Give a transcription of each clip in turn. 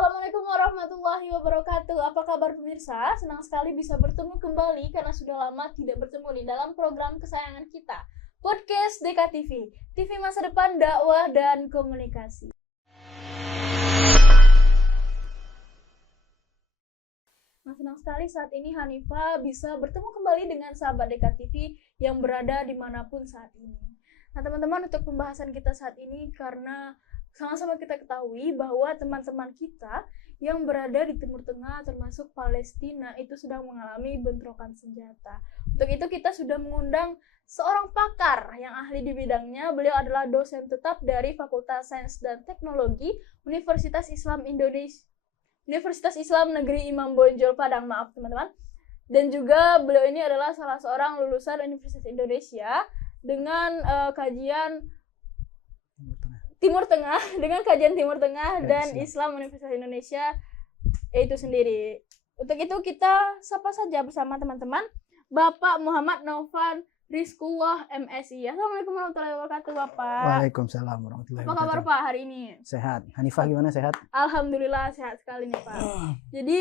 Assalamualaikum warahmatullahi wabarakatuh. Apa kabar pemirsa? Senang sekali bisa bertemu kembali karena sudah lama tidak bertemu di dalam program kesayangan kita, Podcast DKTV, TV Masa Depan Dakwah dan Komunikasi. Nah, senang sekali saat ini Hanifah bisa bertemu kembali dengan sahabat DKTV yang berada dimanapun saat ini. Nah, teman-teman, untuk pembahasan kita saat ini, karena sama-sama kita ketahui bahwa teman-teman kita yang berada di Timur Tengah termasuk Palestina itu sedang mengalami bentrokan senjata. Untuk itu kita sudah mengundang seorang pakar yang ahli di bidangnya. Beliau adalah dosen tetap dari Fakultas Sains dan Teknologi Universitas Islam Indonesia, Universitas Islam Negeri Imam Bonjol Padang, maaf teman-teman. Dan juga beliau ini adalah salah seorang lulusan Universitas Indonesia dengan kajian Timur Tengah, dengan kajian Timur Tengah dan Islam Universitas Indonesia itu sendiri. Untuk itu kita sapa saja bersama teman-teman Bapak Muhammad Novan Rizkullah MSI. Assalamualaikum warahmatullahi wabarakatuh, Bapak. Waalaikumsalam warahmatullahi wabarakatuh. Apa kabar Pak hari ini? Sehat. Hanifah gimana, sehat? Alhamdulillah sehat sekali nih Pak. Jadi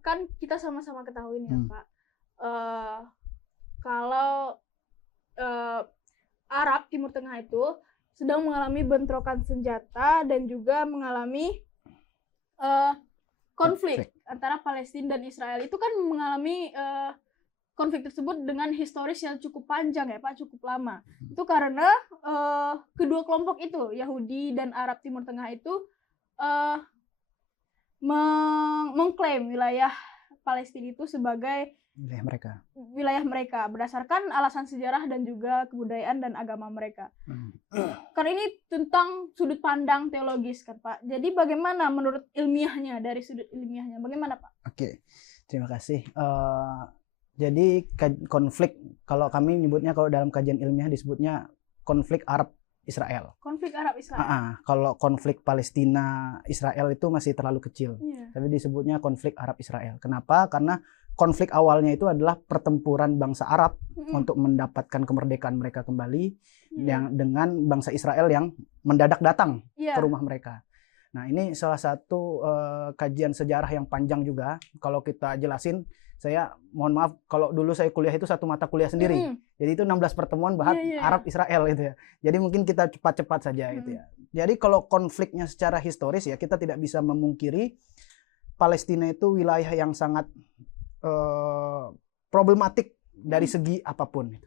kan kita sama-sama ketahui nih Pak, kalau Arab Timur Tengah itu sedang mengalami bentrokan senjata dan juga mengalami konflik antara Palestina dan Israel. Itu kan mengalami konflik tersebut dengan historis yang cukup panjang ya Pak, cukup lama. Itu karena kedua kelompok itu, Yahudi dan Arab Timur Tengah itu mengklaim wilayah Palestina itu sebagai wilayah mereka berdasarkan alasan sejarah dan juga kebudayaan dan agama mereka. Karena ini tentang sudut pandang teologis kan Pak. Jadi bagaimana menurut ilmiahnya, dari sudut ilmiahnya bagaimana Pak? Oke, terima kasih. Jadi konflik, kalau kami nyebutnya, kalau dalam kajian ilmiah disebutnya konflik Arab Israel. Konflik Arab Israel. Kalau konflik Palestina Israel itu masih terlalu kecil. Tapi disebutnya konflik Arab Israel. Kenapa? Karena konflik awalnya itu adalah pertempuran bangsa Arab untuk mendapatkan kemerdekaan mereka kembali dengan bangsa Israel yang mendadak datang ke rumah mereka. Nah, ini salah satu kajian sejarah yang panjang juga. Kalau kita jelasin, saya mohon maaf kalau dulu saya kuliah itu satu mata kuliah sendiri. Jadi itu 16 pertemuan bahas Arab Israel gitu ya. Jadi mungkin kita cepat-cepat saja gitu ya. Jadi kalau konfliknya secara historis ya, kita tidak bisa memungkiri Palestina itu wilayah yang sangat problematik dari segi apapun itu.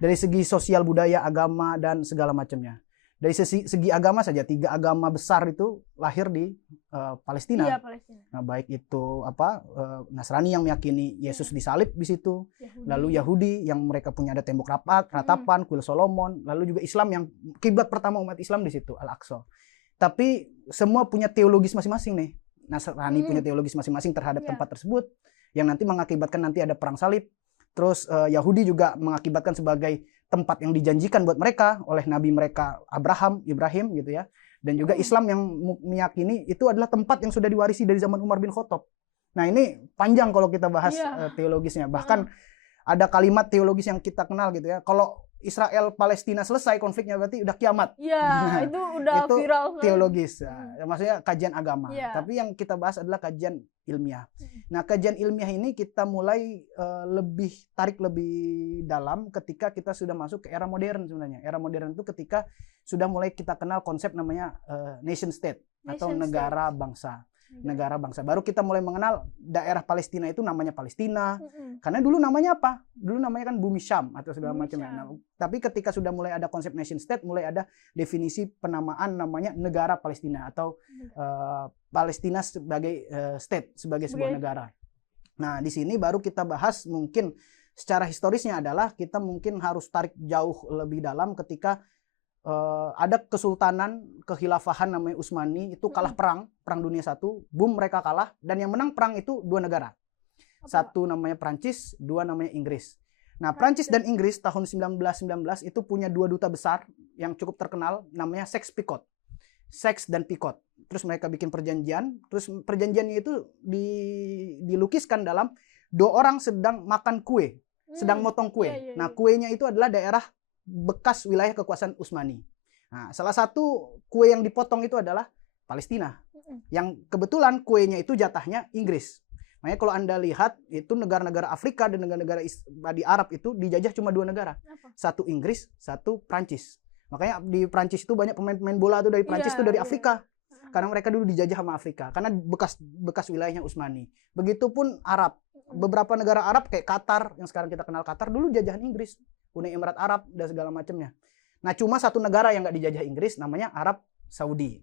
Dari segi sosial, budaya, agama dan segala macamnya. Dari segi agama saja, 3 agama besar itu lahir di Palestina. Palestina. Nah, baik itu Nasrani yang meyakini Yesus disalib di situ, lalu Yahudi yang mereka punya ada tembok ratapan, kuil Solomon, lalu juga Islam yang kiblat pertama umat Islam di situ, Al-Aqsa. Tapi semua punya teologis masing-masing nih. Nasrani punya teologis masing-masing terhadap tempat tersebut, yang nanti mengakibatkan nanti ada perang salib. Terus Yahudi juga mengakibatkan sebagai tempat yang dijanjikan buat mereka oleh nabi mereka Ibrahim gitu ya. Dan juga Islam yang meyakini itu adalah tempat yang sudah diwarisi dari zaman Umar bin Khattab. Nah, ini panjang kalau kita bahas teologisnya. Bahkan ada kalimat teologis yang kita kenal gitu ya. Kalau Israel Palestina selesai konfliknya berarti udah kiamat. Nah, itu udah itu viral. Teologis. Maksudnya kajian agama. Tapi yang kita bahas adalah kajian ilmiah. Nah, kajian ilmiah ini kita mulai tarik lebih dalam ketika kita sudah masuk ke era modern sebenarnya. Era modern itu ketika sudah mulai kita kenal konsep namanya nation state atau negara bangsa. Negara bangsa. Baru kita mulai mengenal daerah Palestina itu namanya Palestina. Karena dulu namanya apa? Dulu namanya kan Bumi Syam atau segala macamnya. Nah, tapi ketika sudah mulai ada konsep nation state, mulai ada definisi penamaan namanya negara Palestina atau Palestina sebagai state, sebagai sebuah negara. Nah, di sini baru kita bahas mungkin secara historisnya adalah kita mungkin harus tarik jauh lebih dalam ketika ada kesultanan, kekhilafahan namanya Utsmani itu kalah perang dunia 1, boom mereka kalah, dan yang menang perang itu 2 negara. Satu namanya Prancis, 2 namanya Inggris. Nah, Prancis dan Inggris tahun 1919 itu punya 2 duta besar yang cukup terkenal namanya Sykes-Picot. Sykes dan Picot. Terus mereka bikin perjanjian, terus perjanjiannya itu dilukiskan dalam 2 orang sedang makan kue, sedang motong kue. Nah, kuenya itu adalah daerah bekas wilayah kekuasaan Utsmani. Nah, salah satu kue yang dipotong itu adalah Palestina. Yang kebetulan kuenya itu jatahnya Inggris. Makanya kalau Anda lihat itu negara-negara Afrika dan negara-negara di Arab itu dijajah cuma 2 negara. Satu Inggris, satu Prancis. Makanya di Prancis itu banyak pemain-pemain bola tuh dari Prancis tuh dari Afrika. Karena mereka dulu dijajah sama Afrika. Karena bekas wilayahnya Utsmani. Begitupun Arab. Beberapa negara Arab kayak Qatar, yang sekarang kita kenal Qatar, dulu jajahan Inggris. Uni Emirat Arab dan segala macamnya. Nah, cuma satu negara yang nggak dijajah Inggris namanya Arab Saudi.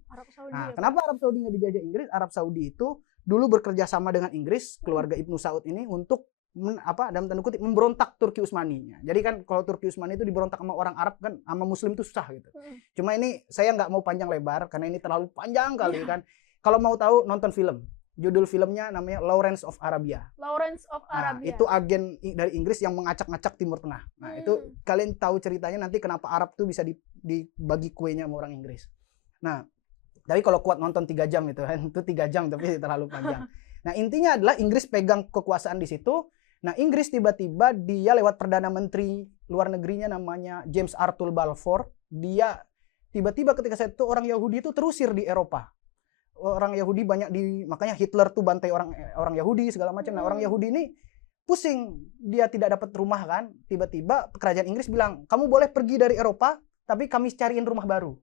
Nah, kenapa Arab Saudi nggak dijajah Inggris? Arab Saudi itu dulu bekerja sama dengan Inggris, keluarga Ibnu Saud ini untuk dalam tanda kutip memberontak Turki Utsmani. Jadi kan kalau Turki Utsmani itu diberontak sama orang Arab kan, sama Muslim itu susah gitu. Cuma ini saya nggak mau panjang lebar karena ini terlalu panjang kali kan. Kalau mau tahu nonton film. Judul filmnya namanya Lawrence of Arabia. Lawrence of Arabia. Itu agen dari Inggris yang mengacak-ngacak Timur Tengah. Nah, itu kalian tahu ceritanya nanti kenapa Arab tuh bisa dibagi kuenya sama orang Inggris. Nah, tapi kalau kuat nonton 3 jam itu kan, itu 3 jam tapi terlalu panjang. Nah, intinya adalah Inggris pegang kekuasaan di situ. Nah, Inggris tiba-tiba dia lewat Perdana Menteri luar negerinya namanya James Arthur Balfour, dia tiba-tiba ketika saat itu orang Yahudi itu terusir di Eropa. Orang Yahudi banyak makanya Hitler tuh bantai orang Yahudi segala macam. Nah, orang Yahudi ini pusing, dia tidak dapat rumah kan. Tiba-tiba kerajaan Inggris bilang, "Kamu boleh pergi dari Eropa, tapi kami cariin rumah baru."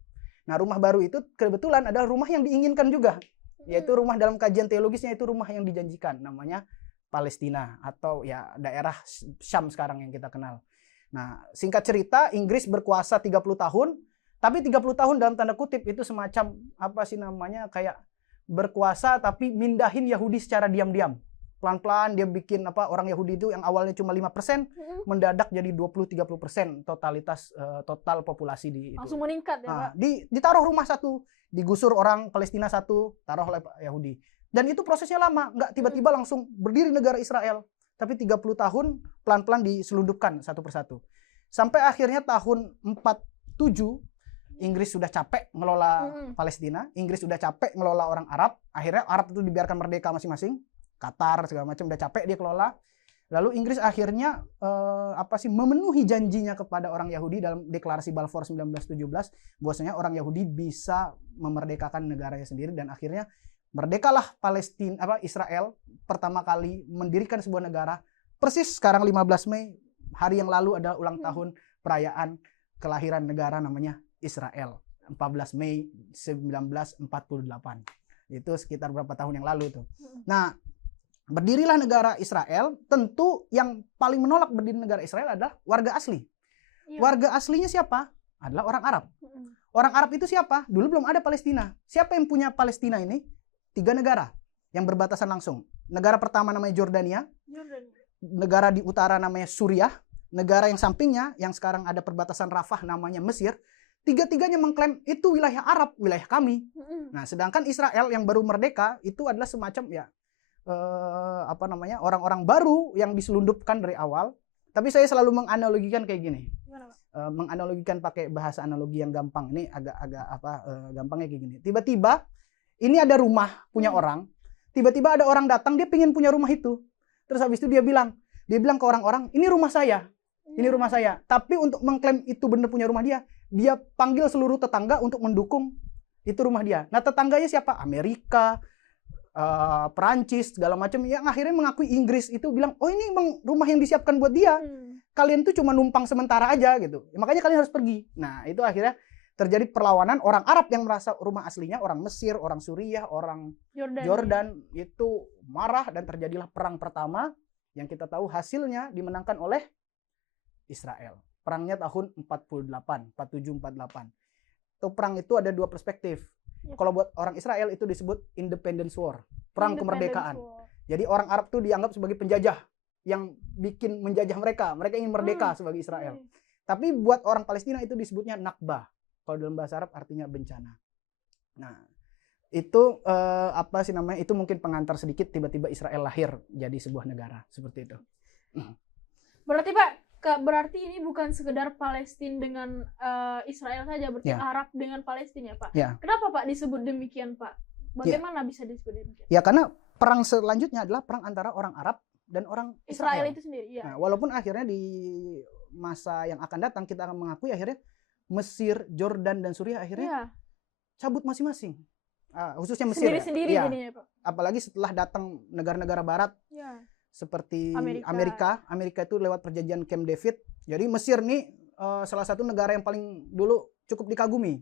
Nah, rumah baru itu kebetulan adalah rumah yang diinginkan juga. Yaitu rumah dalam kajian teologisnya itu rumah yang dijanjikan, namanya Palestina atau ya daerah Syam sekarang yang kita kenal. Nah, singkat cerita Inggris berkuasa 30 tahun, tapi 30 tahun dalam tanda kutip itu semacam kayak berkuasa tapi mindahin Yahudi secara diam-diam. Pelan-pelan dia bikin orang Yahudi itu yang awalnya cuma 5% mendadak jadi 20-30% total populasi di itu. Langsung meningkat ya, Pak. Ditaruh rumah satu, digusur orang Palestina satu, taruh oleh Yahudi. Dan itu prosesnya lama, nggak tiba-tiba langsung berdiri negara Israel. Tapi 30 tahun pelan-pelan diselundupkan satu persatu. Sampai akhirnya tahun 47 Inggris sudah capek ngelola Palestina, Inggris sudah capek ngelola orang Arab. Akhirnya Arab itu dibiarkan merdeka masing-masing. Qatar segala macam udah capek dia kelola. Lalu Inggris akhirnya memenuhi janjinya kepada orang Yahudi dalam deklarasi Balfour 1917 bahwasanya orang Yahudi bisa memerdekakan negaranya sendiri dan akhirnya merdekalah Israel pertama kali mendirikan sebuah negara. Persis sekarang 15 Mei hari yang lalu adalah ulang tahun perayaan kelahiran negara namanya Israel. 14 Mei 1948. Itu sekitar berapa tahun yang lalu tuh. Nah, berdirilah negara Israel, tentu yang paling menolak berdiri negara Israel adalah warga asli. Warga aslinya siapa? Adalah orang Arab. Orang Arab itu siapa? Dulu belum ada Palestina. Siapa yang punya Palestina ini? 3 negara yang berbatasan langsung. Negara pertama namanya Jordania. Negara di utara namanya Suriah. Negara yang sampingnya, yang sekarang ada perbatasan Rafah namanya Mesir. Tiga-tiganya mengklaim itu wilayah Arab, wilayah kami. Nah, sedangkan Israel yang baru merdeka itu adalah semacam orang-orang baru yang diselundupkan dari awal. Tapi saya selalu menganalogikan kayak gini. Menganalogikan pakai bahasa analogi yang gampang. Ini agak gampangnya kayak gini. Tiba-tiba ini ada rumah punya orang. Tiba-tiba ada orang datang, dia pengen punya rumah itu. Terus habis itu dia bilang ke orang-orang, "Ini rumah saya. Ini rumah saya." Tapi untuk mengklaim itu benar punya rumah dia panggil seluruh tetangga untuk mendukung itu rumah dia. Nah, tetangganya siapa? Amerika, Perancis, segala macam yang akhirnya mengakui Inggris itu bilang, "Oh, ini emang rumah yang disiapkan buat dia. Kalian tuh cuma numpang sementara aja gitu. Makanya kalian harus pergi." Nah, itu akhirnya terjadi perlawanan orang Arab yang merasa rumah aslinya orang Mesir, orang Suriah, orang Jordan itu marah dan terjadilah perang pertama yang kita tahu hasilnya dimenangkan oleh Israel. Perangnya tahun 47-48. Perang itu ada 2 perspektif. Kalau buat orang Israel itu disebut Independence War, perang kemerdekaan. Jadi orang Arab itu dianggap sebagai penjajah yang bikin menjajah mereka. Mereka ingin merdeka sebagai Israel. Tapi buat orang Palestina itu disebutnya Nakba. Kalau dalam bahasa Arab artinya bencana. Nah, itu itu mungkin pengantar sedikit tiba-tiba Israel lahir jadi sebuah negara seperti itu. Berarti Pak, berarti ini bukan sekedar Palestina dengan Israel saja, berarti Arab dengan Palestina ya Pak. Kenapa Pak disebut demikian Pak? Bagaimana bisa disebut demikian? Ya karena perang selanjutnya adalah perang antara orang Arab dan orang Israel itu sendiri. Nah, walaupun akhirnya di masa yang akan datang kita akan mengakui akhirnya Mesir, Jordan dan Suriah akhirnya cabut masing-masing. khususnya Mesir sendiri-sendiri ya. jadinya, Pak. Apalagi setelah datang negara-negara barat seperti Amerika itu lewat perjanjian Camp David. Jadi Mesir nih salah satu negara yang paling dulu cukup dikagumi.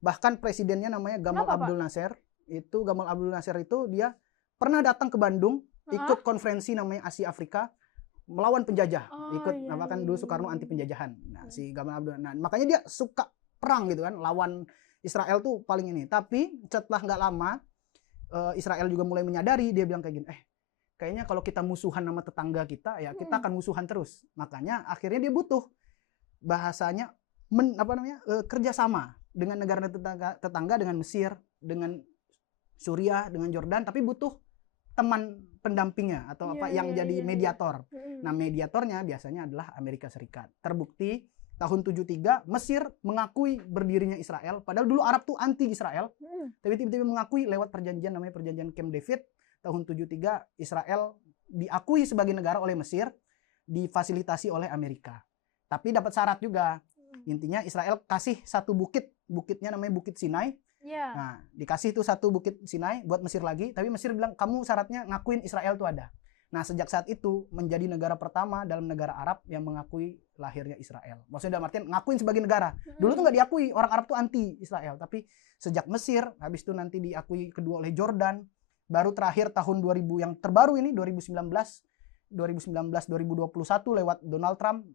Bahkan presidennya namanya Gamal Abdel Nasser. Gamal Abdel Nasser itu dia pernah datang ke Bandung ikut konferensi namanya Asia Afrika melawan penjajah. Kan dulu Soekarno anti penjajahan. Nah, si Gamal Abdel makanya dia suka perang gitu kan, lawan Israel tuh paling ini. Tapi setelah nggak lama Israel juga mulai menyadari, dia bilang kayak gini, kayaknya kalau kita musuhan sama tetangga kita ya kita akan musuhan terus. Makanya akhirnya dia butuh bahasanya kerjasama dengan negara tetangga, dengan Mesir, dengan Suriah, dengan Jordan, tapi butuh teman pendampingnya atau yang jadi mediator. Nah, mediatornya biasanya adalah Amerika Serikat. Terbukti tahun 73 Mesir mengakui berdirinya Israel, padahal dulu Arab tuh anti Israel. Tapi tiba-tiba mengakui lewat perjanjian namanya perjanjian Camp David tahun 73. Israel diakui sebagai negara oleh Mesir, difasilitasi oleh Amerika. Tapi dapat syarat juga. Intinya Israel kasih satu bukitnya namanya Bukit Sinai. Nah, dikasih tuh satu Bukit Sinai buat Mesir lagi, tapi Mesir bilang kamu syaratnya ngakuin Israel tuh ada. Nah, sejak saat itu menjadi negara pertama dalam negara Arab yang mengakui lahirnya Israel. Maksudnya dalam artian ngakuin sebagai negara. Dulu tuh nggak diakui, orang Arab tuh anti Israel. Tapi sejak Mesir, habis itu nanti diakui kedua oleh Jordan, baru terakhir tahun 2000 yang terbaru ini 2019-2021 lewat Donald Trump,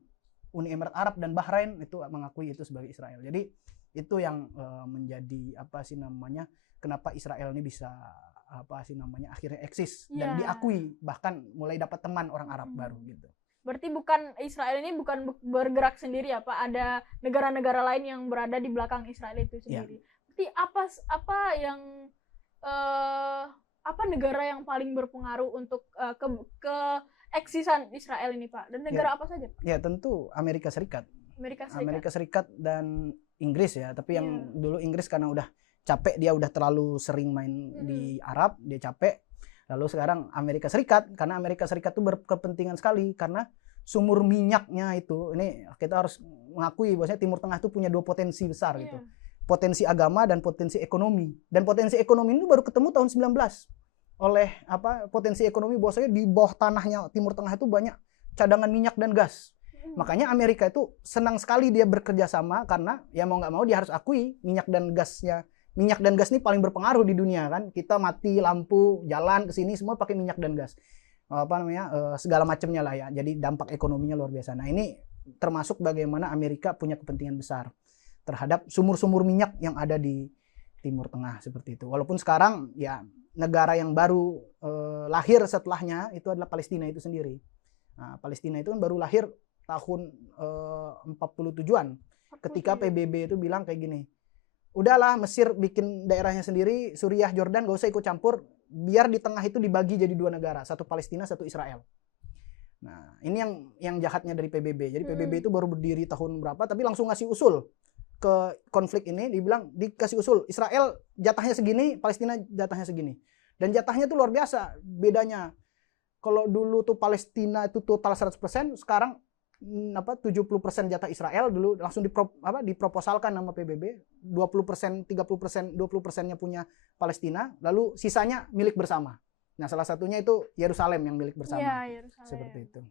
Uni Emirat Arab dan Bahrain itu mengakui itu sebagai Israel. Jadi itu yang menjadi kenapa Israel ini bisa akhirnya eksis dan diakui, bahkan mulai dapat teman orang Arab baru gitu. Berarti Israel ini bukan bergerak sendiri ya Pak, ada negara-negara lain yang berada di belakang Israel itu sendiri. Berarti apa negara yang paling berpengaruh untuk ke eksisan Israel ini Pak? Dan negara apa saja Pak? Ya tentu Amerika Serikat dan Inggris ya, tapi yang dulu Inggris karena udah capek, dia udah terlalu sering main di Arab, dia capek. Lalu sekarang Amerika Serikat, karena Amerika Serikat itu berkepentingan sekali karena sumur minyaknya itu, ini kita harus mengakui bahwasanya Timur Tengah itu punya dua potensi besar gitu. Potensi agama dan potensi ekonomi. Dan potensi ekonomi ini baru ketemu tahun 19 oleh potensi ekonomi bahwasanya di bawah tanahnya Timur Tengah itu banyak cadangan minyak dan gas. Makanya Amerika itu senang sekali dia bekerja sama karena ya mau nggak mau dia harus akui minyak dan gas ini paling berpengaruh di dunia kan. Kita mati lampu, jalan ke sini semua pakai minyak dan gas. Segala macamnya lah ya. Jadi dampak ekonominya luar biasa. Nah, ini termasuk bagaimana Amerika punya kepentingan besar terhadap sumur-sumur minyak yang ada di Timur Tengah seperti itu. Walaupun sekarang ya negara yang baru lahir setelahnya itu adalah Palestina itu sendiri. Nah, Palestina itu kan baru lahir tahun 47-an ketika PBB itu bilang kayak gini, udahlah Mesir bikin daerahnya sendiri, Suriah, Jordan gak usah ikut campur, biar di tengah itu dibagi jadi dua negara, satu Palestina, satu Israel. Nah, ini yang jahatnya dari PBB. Jadi PBB itu baru berdiri tahun berapa, tapi langsung ngasih usul ke konflik ini, dikasih usul, Israel jatahnya segini, Palestina jatahnya segini. Dan jatahnya itu luar biasa, bedanya. Kalau dulu tuh Palestina itu total 100%, sekarang 70% jatah Israel, dulu langsung diproposalkan nama PBB, 20%, 30%, 20%-nya punya Palestina, lalu sisanya milik bersama. Nah, salah satunya itu Yerusalem yang milik bersama. Seperti itu.